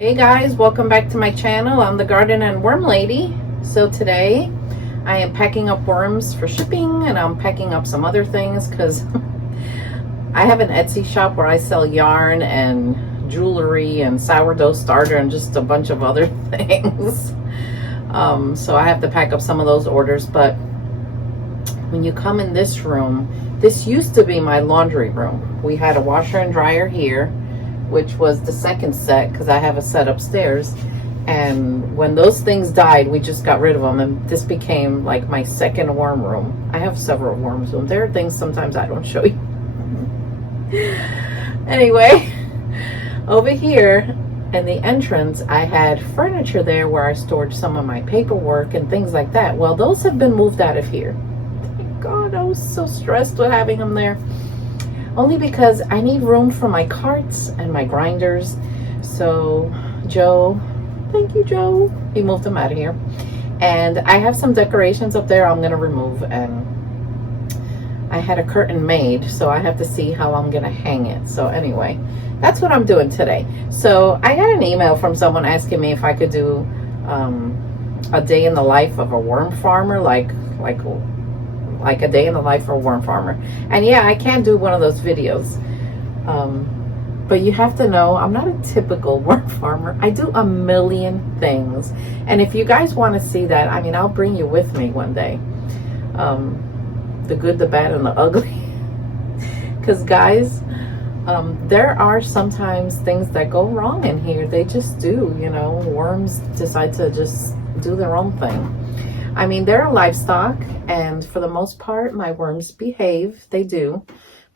Hey guys, welcome back to my channel. I'm the Garden and Worm Lady. So today I am packing up worms for shipping, and I'm packing up some other things because I have an Etsy shop where I sell yarn and jewelry and sourdough starter and just a bunch of other things. So I have to pack up some of those orders. But when you come in this room, this used to be my laundry room. We had a washer and dryer here, which was the second set because I have a set upstairs. And when those things died, we just got rid of them, and this became like my second worm room. I have several worm rooms. There are things sometimes I don't show you. Anyway, over here in the entrance, I had furniture there where I stored some of my paperwork and things like that. Well, those have been moved out of here. Thank God, I was so stressed with having them there. Only because I need room for my carts and my grinders. So Joe, thank you Joe, he moved them out of here. And I have some decorations up there I'm gonna remove, and I had a curtain made, so I have to see how I'm gonna hang it. So anyway, that's what I'm doing today. So I got an email from someone asking me if I could do a day in the life of a worm farmer, like a day in the life for a worm farmer. And yeah, I can do one of those videos. But you have to know, I'm not a typical worm farmer. I do a million things. And if you guys want to see that, I mean, I'll bring you with me one day. The good, the bad, and the ugly. Because guys, there are sometimes things that go wrong in here. They just do, you know. Worms decide to just do their own thing. I mean, they're livestock, and for the most part, my worms behave. They do.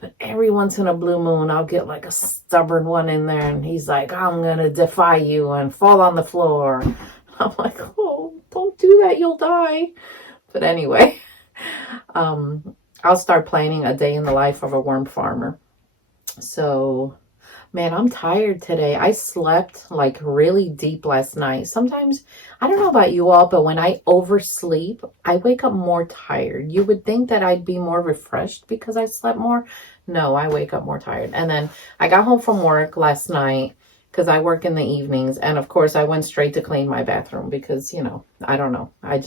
But every once in a blue moon, I'll get like a stubborn one in there, and he's like, I'm going to defy you and fall on the floor. I'm like, oh, don't do that. You'll die. But anyway, I'll start planning a day in the life of a worm farmer. So, man, I'm tired today. I slept like really deep last night. Sometimes, I don't know about you all, but when I oversleep, I wake up more tired. You would think that I'd be more refreshed because I slept more. No, I wake up more tired. And then I got home from work last night because I work in the evenings. And of course, I went straight to clean my bathroom because, you know, I don't know. I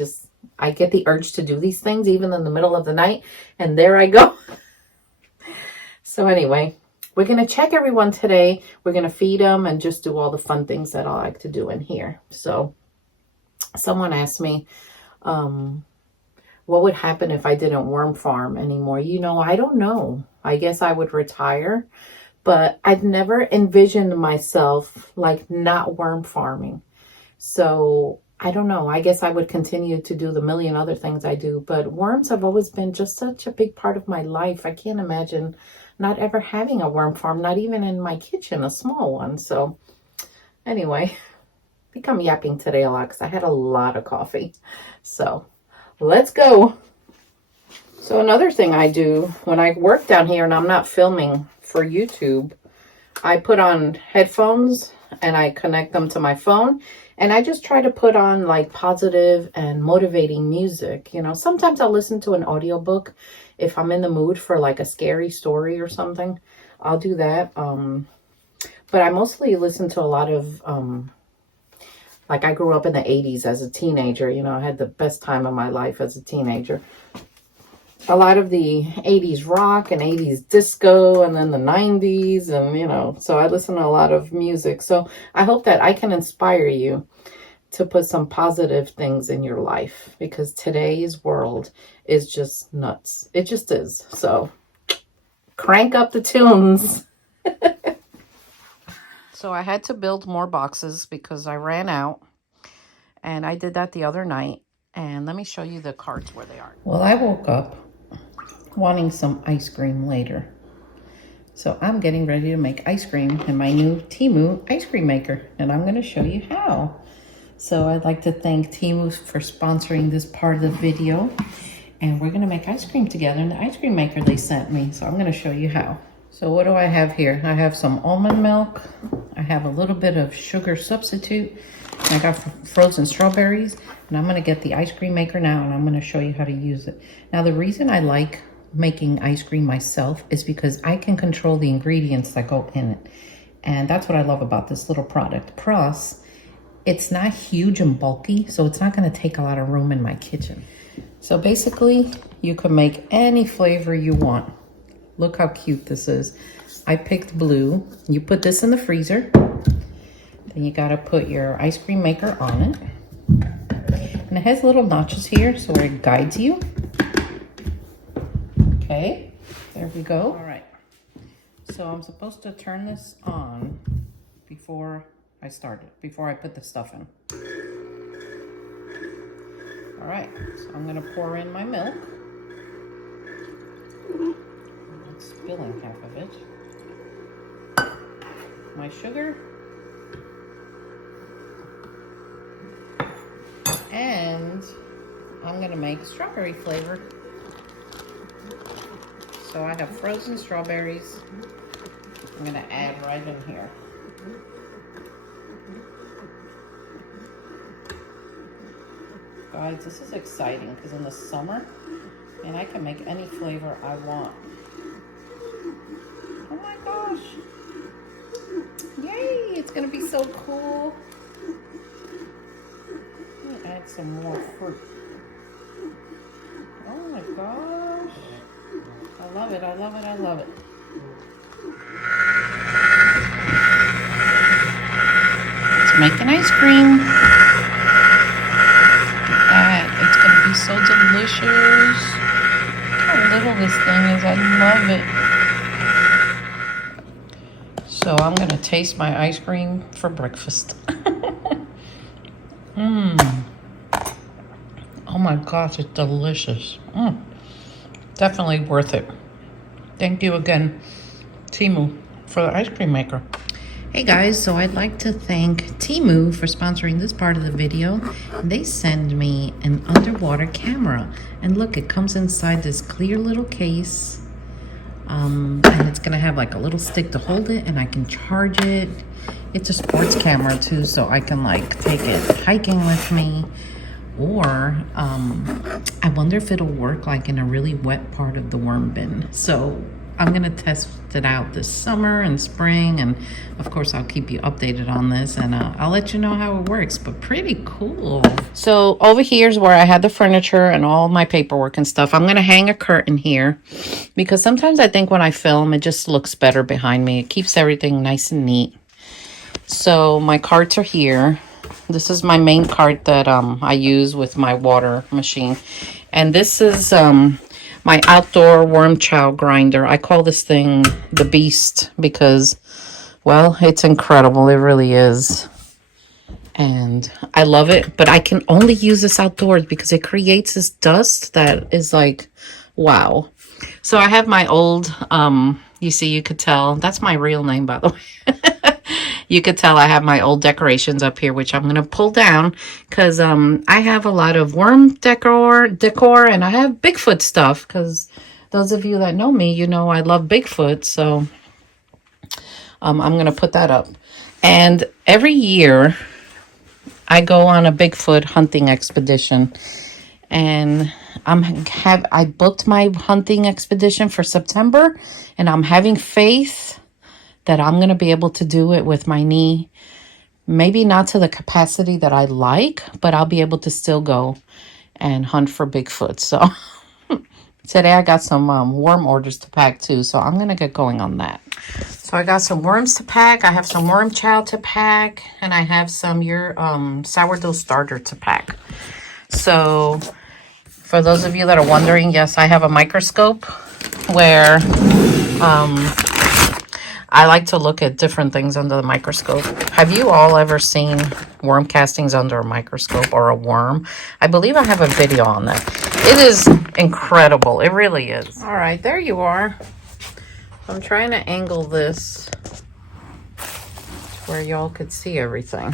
get the urge to do these things even in the middle of the night. And there I go. So anyway, we're going to check everyone today. We're going to feed them and just do all the fun things that I like to do in here. So someone asked me, what would happen if I didn't worm farm anymore? You know, I don't know. I guess I would retire, but I'd never envisioned myself like not worm farming. So I don't know. I guess I would continue to do the million other things I do, but worms have always been just such a big part of my life. I can't imagine not ever having a worm farm, not even in my kitchen, a small one. So anyway, I think I'm yapping today a lot because I had a lot of coffee. So let's go. So another thing I do when I work down here and I'm not filming for YouTube, I put on headphones and I connect them to my phone. And I just try to put on like positive and motivating music. You know, sometimes I'll listen to an audiobook if I'm in the mood for like a scary story or something. I'll do that. But I mostly listen to a lot of, like I grew up in the 80s as a teenager. You know, I had the best time of my life as a teenager. A lot of the 80s rock and 80s disco and then the 90s and, you know, so I listen to a lot of music. So I hope that I can inspire you to put some positive things in your life because today's world is just nuts. It just is. So crank up the tunes. So I had to build more boxes because I ran out, and I did that the other night. And let me show you the carts where they are. Well, I woke up wanting some ice cream later. So I'm getting ready to make ice cream in my new Temu ice cream maker, and I'm going to show you how. So I'd like to thank Temu for sponsoring this part of the video, and we're going to make ice cream together in the ice cream maker they sent me. So I'm going to show you how. So what do I have here? I have some almond milk. I have a little bit of sugar substitute. I got frozen strawberries, and I'm going to get the ice cream maker now, and I'm going to show you how to use it. Now, the reason I like making ice cream myself is because I can control the ingredients that go in it. And that's what I love about this little product. Plus, it's not huge and bulky, so it's not gonna take a lot of room in my kitchen. So basically, you can make any flavor you want. Look how cute this is. I picked blue. You put this in the freezer. Then you gotta put your ice cream maker on it. And it has little notches here, so it guides you. Okay, there we go. All right, so I'm supposed to turn this on before I start it, before I put the stuff in. All right, so I'm gonna pour in my milk. I'm spilling half of it. My sugar. And I'm gonna make strawberry flavor. So I have frozen strawberries. I'm gonna add right in here. Guys, this is exciting because in the summer, and I can make any flavor I want. Oh my gosh. Yay, it's gonna be so cool. Let me add some more fruit. Oh my gosh. I love it, I love it, I love it. Let's make an ice cream. Look at that, it's gonna be so delicious. Look how little this thing is, I love it. So I'm gonna taste my ice cream for breakfast. Oh my gosh, it's delicious. Definitely worth it. Thank you again, Temu, for the ice cream maker. Hey guys, so I'd like to thank Temu for sponsoring this part of the video. They send me an underwater camera. And look, it comes inside this clear little case. And it's gonna have like a little stick to hold it, and I can charge it. It's a sports camera too, so I can like take it hiking with me. Or I wonder if it'll work like in a really wet part of the worm bin. So I'm gonna test it out this summer and spring, and of course I'll keep you updated on this, and I'll let you know how it works. But pretty cool. So over here's where I had the furniture and all my paperwork and stuff. I'm gonna hang a curtain here because sometimes I think when I film it just looks better behind me. It keeps everything nice and neat. So my carts are here. This is my main cart that I use with my water machine. And this is my outdoor worm chow grinder. I call this thing the Beast because, well, it's incredible. It really is. And I love it. But I can only use this outdoors because it creates this dust that is like, wow. So I have my old, you see, you could tell. That's my real name, by the way. You could tell I have my old decorations up here, which I'm going to pull down because I have a lot of worm decor, and I have Bigfoot stuff because those of you that know me, you know I love Bigfoot. So I'm going to put that up. And every year I go on a Bigfoot hunting expedition. And I booked my hunting expedition for September, and I'm having faith that I'm going to be able to do it with my knee. Maybe not to the capacity that I like, but I'll be able to still go and hunt for Bigfoot. So today I got some worm orders to pack too, so I'm going to get going on that. So I got some worms to pack. I have some worm chow to pack, and I have some sourdough starter to pack. So for those of you that are wondering, yes, I have a microscope where I like to look at different things under the microscope. Have you all ever seen worm castings under a microscope or a worm? I believe I have a video on that. It is incredible. It really is. All right, there you are. I'm trying to angle this where y'all could see everything.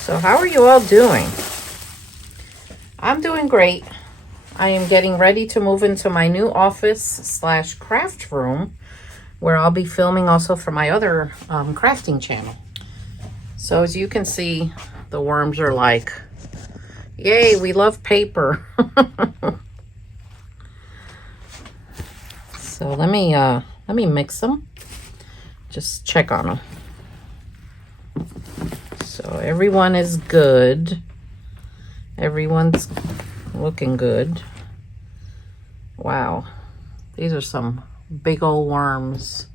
So how are you all doing? I'm doing great. I am getting ready to move into my new office / craft room where I'll be filming also for my other crafting channel. So as you can see, the worms are like, yay, we love paper. So let me Let me mix them. Just check on them. So everyone is good. Everyone's looking good. Wow. These are some big old worms.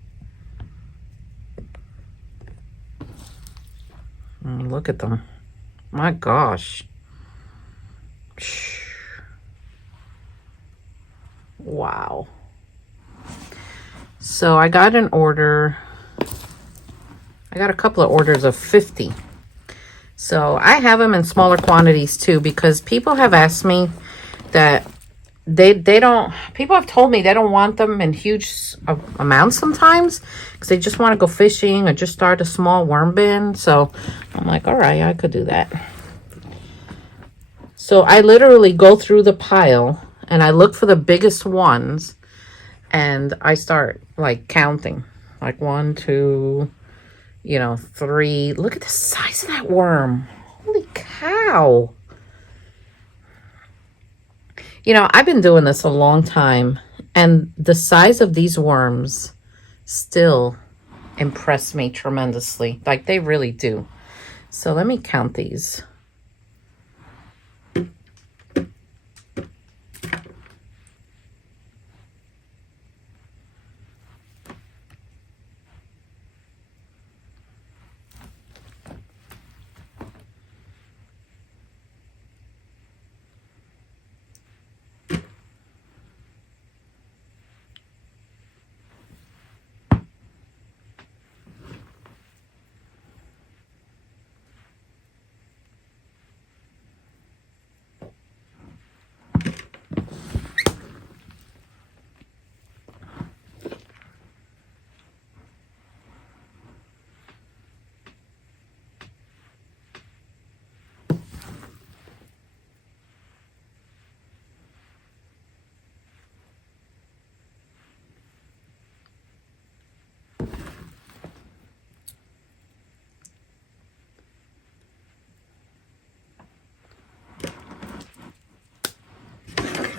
Look at them. My gosh. Wow. So I got an order. I got a couple of orders of 50. So I have them in smaller quantities too, because people have asked me that they don't, people have told me they don't want them in huge amounts sometimes because they just want to go fishing or just start a small worm bin. So I'm like, all right, I could do that. So I literally go through the pile and I look for the biggest ones and I start like counting, like 1, 2, 3. Look at the size of that worm. Holy cow. I've been doing this a long time, and the size of these worms still impress me tremendously. Like, they really do. So let me count these.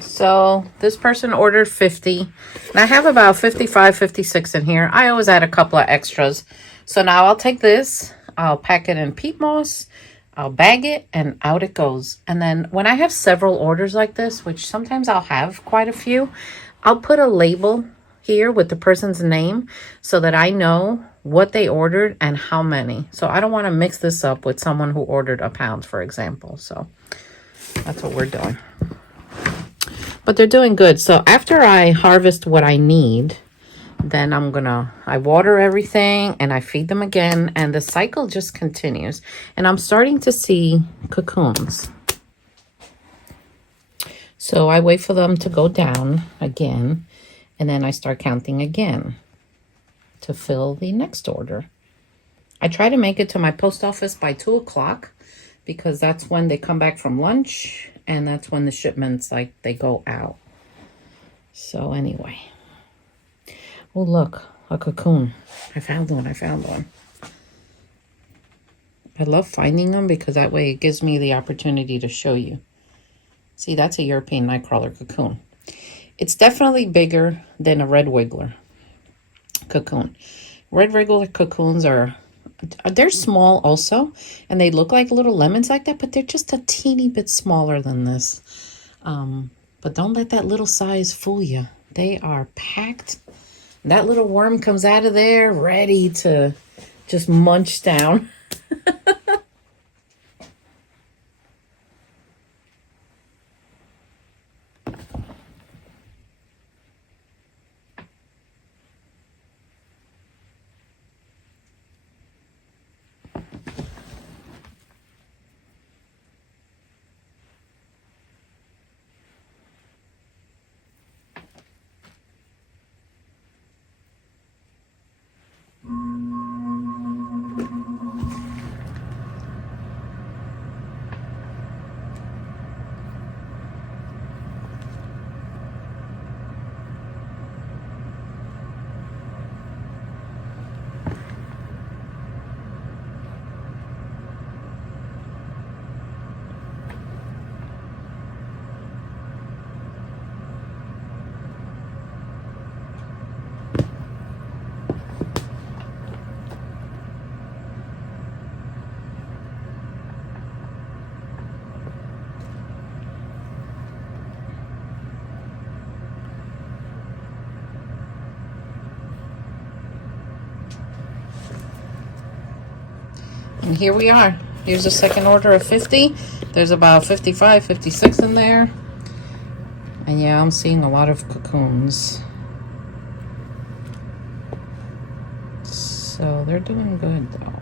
So this person ordered 50, and I have about 55, 56 in here. I always add a couple of extras. So now I'll take this, I'll pack it in peat moss, I'll bag it, and out it goes. And then when I have several orders like this, which sometimes I'll have quite a few, I'll put a label here with the person's name so that I know what they ordered and how many. So I don't want to mix this up with someone who ordered a pound, for example. So that's what we're doing. But they're doing good. So after I harvest what I need, then I water everything and I feed them again. And the cycle just continues. And I'm starting to see cocoons. So I wait for them to go down again. And then I start counting again to fill the next order. I try to make it to my post office by 2 o'clock because that's when they come back from lunch. And that's when the shipments, they go out. So anyway. Oh, look, a cocoon. I found one. I love finding them because that way it gives me the opportunity to show you. See, that's a European nightcrawler cocoon. It's definitely bigger than a red wiggler cocoon. Red wiggler cocoons they're small also, and they look like little lemons like that, but they're just a teeny bit smaller than this. But don't let that little size fool you. They are packed. That little worm comes out of there ready to just munch down. And here we are. Here's a second order of 50. There's about 55, 56 in there. And yeah, I'm seeing a lot of cocoons. So they're doing good though.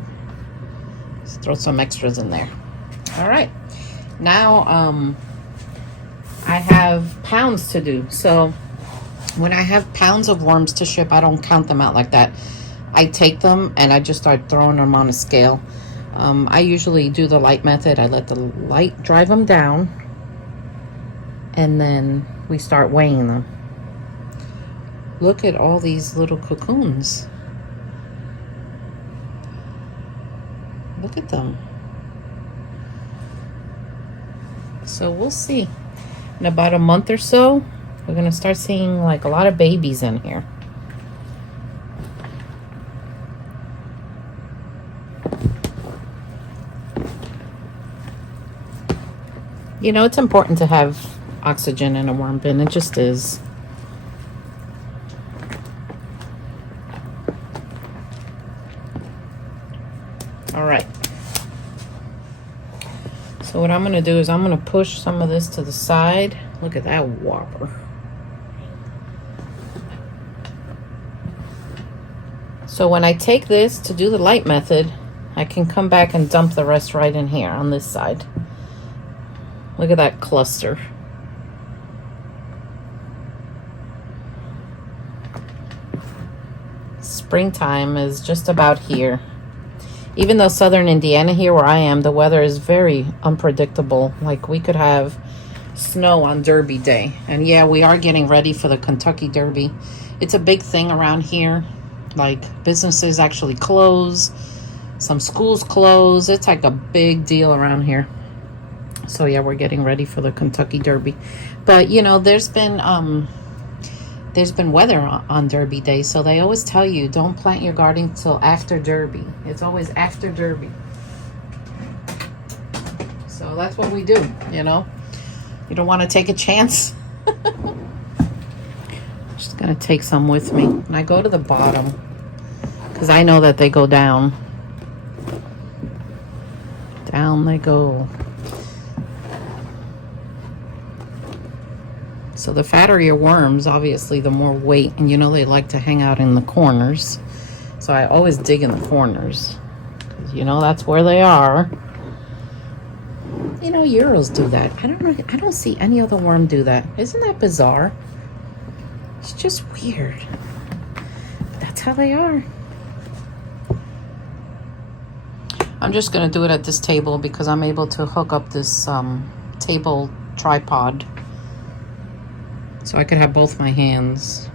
Let's throw some extras in there. All right. Now I have pounds to do. So when I have pounds of worms to ship, I don't count them out like that. I take them and I just start throwing them on a scale. I usually do the light method. I let the light drive them down, and then we start weighing them. Look at all these little cocoons. Look at them. So we'll see. In about a month or so, we're gonna start seeing like a lot of babies in here. You know, it's important to have oxygen in a worm bin. It just is. All right. So what I'm going to do is I'm going to push some of this to the side. Look at that whopper. So when I take this to do the light method, I can come back and dump the rest right in here on this side. Look at that cluster. Springtime is just about here. Even though southern Indiana here where I am, the weather is very unpredictable. Like we could have snow on Derby Day. And yeah, we are getting ready for the Kentucky Derby. It's a big thing around here. Like businesses actually close. Some schools close. It's like a big deal around here. So yeah, we're getting ready for the Kentucky Derby. But you know, there's been weather on Derby Day, so they always tell you don't plant your garden till after Derby. It's always after Derby. So that's what we do, you know. You don't want to take a chance. Just gonna take some with me. And I go to the bottom because I know that they go down. Down they go. So the fatter your worms, obviously, the more weight. And you know they like to hang out in the corners. So I always dig in the corners. Because you know that's where they are. You know, Euros do that. I don't see any other worm do that. Isn't that bizarre? It's just weird. That's how they are. I'm just going to do it at this table because I'm able to hook up this table tripod. So I could have both my hands.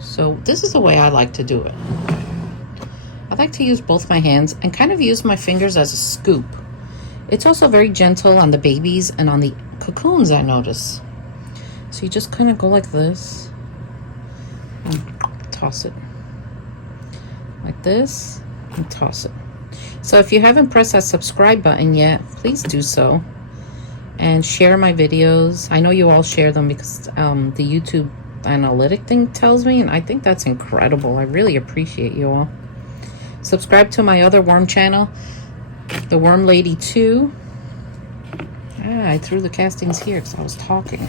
So this is the way I like to do it. I like to use both my hands and kind of use my fingers as a scoop. It's also very gentle on the babies and on the cocoons, I notice. So you just kind of go like this and toss it. Like this and toss it. So if you haven't pressed that subscribe button yet, please do so. And share my videos. I know you all share them because the YouTube analytic thing tells me, and I think that's incredible. I really appreciate you all. Subscribe to my other worm channel, The Worm Lady 2. I threw the castings here because I was talking.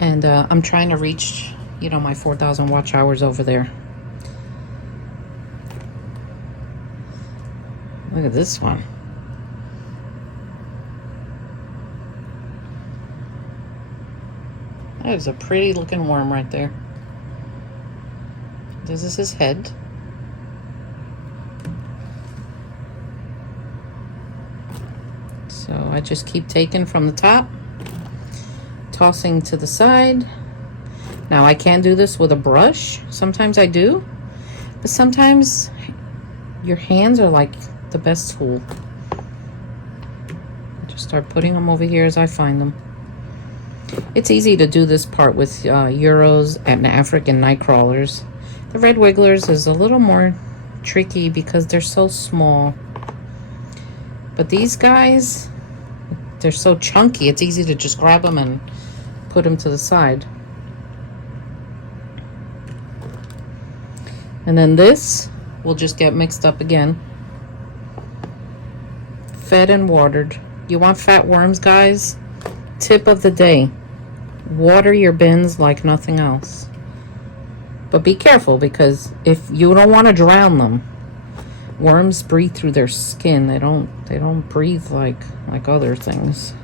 And I'm trying to reach, you know, my 4,000 watch hours over there. Look at this one. That is a pretty looking worm right there. This is his head. So I just keep taking from the top, tossing to the side. Now I can do this with a brush. Sometimes I do, but sometimes your hands are like the best tool. Just start putting them over here as I find them. It's easy to do this part with Euros and African night crawlers. The red wigglers is a little more tricky because they're so small. But these guys, they're so chunky, it's easy to just grab them and put them to the side. And then this will just get mixed up again. Fed and watered. You want fat worms, guys? Tip of the day. Water your bins like nothing else. But be careful, because if you don't want to drown them, worms breathe through their skin. They don't breathe like other things.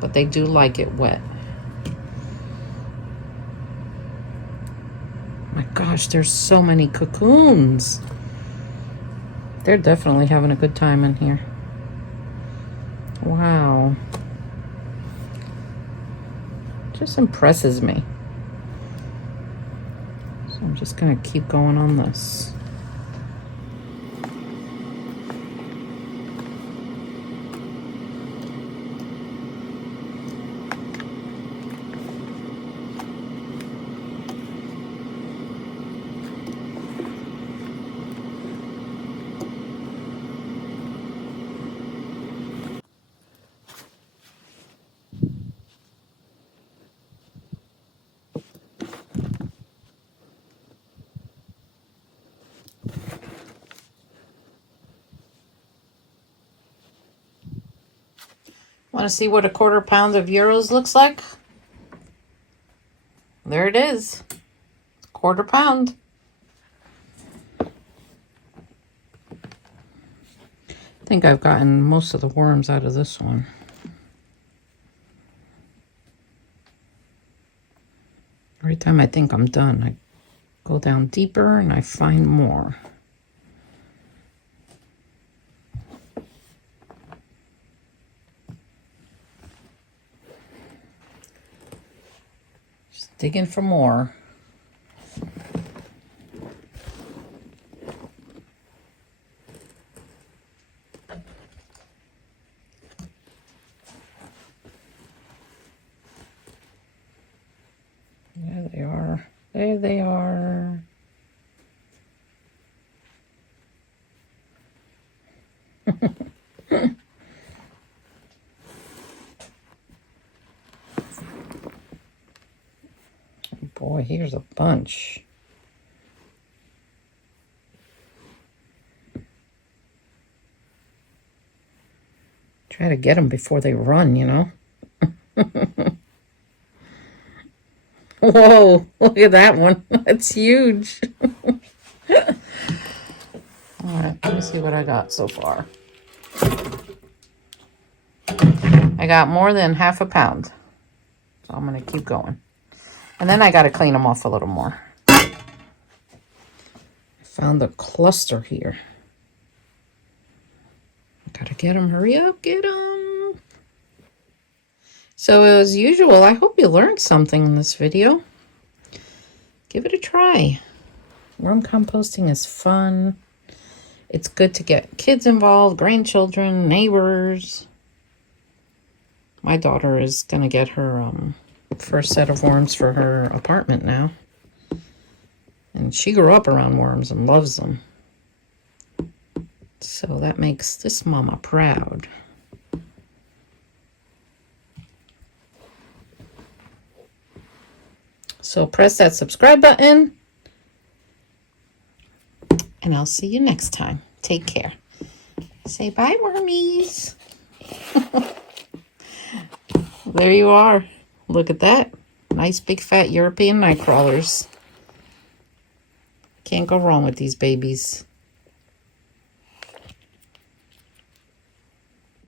But they do like it wet. My gosh, there's so many cocoons. They're definitely having a good time in here. Wow. Just impresses me. So I'm just gonna keep going on this. Want to see what a 1/4 pound of euros looks like? There it is. 1/4 pound. I think I've gotten most of the worms out of this one. Every time I think I'm done, I go down deeper and I find more. Just digging for more. There they are. There they are. Boy, here's a bunch. Try to get them before they run, you know? Whoa, look at that one. That's huge. All right, let me see what I got so far. I got more than 1/2 pound. So I'm going to keep going. And then I got to clean them off a little more. I found a cluster here. Gotta get them. Hurry up, get them. So as usual, I hope you learned something in this video. Give it a try. Worm composting is fun. It's good to get kids involved, grandchildren, neighbors. My daughter is going to get her first set of worms for her apartment now. And she grew up around worms and loves them. So that makes this mama proud. So press that subscribe button. And I'll see you next time. Take care. Say bye, wormies. There you are. Look at that. Nice big fat European night crawlers. Can't go wrong with these babies.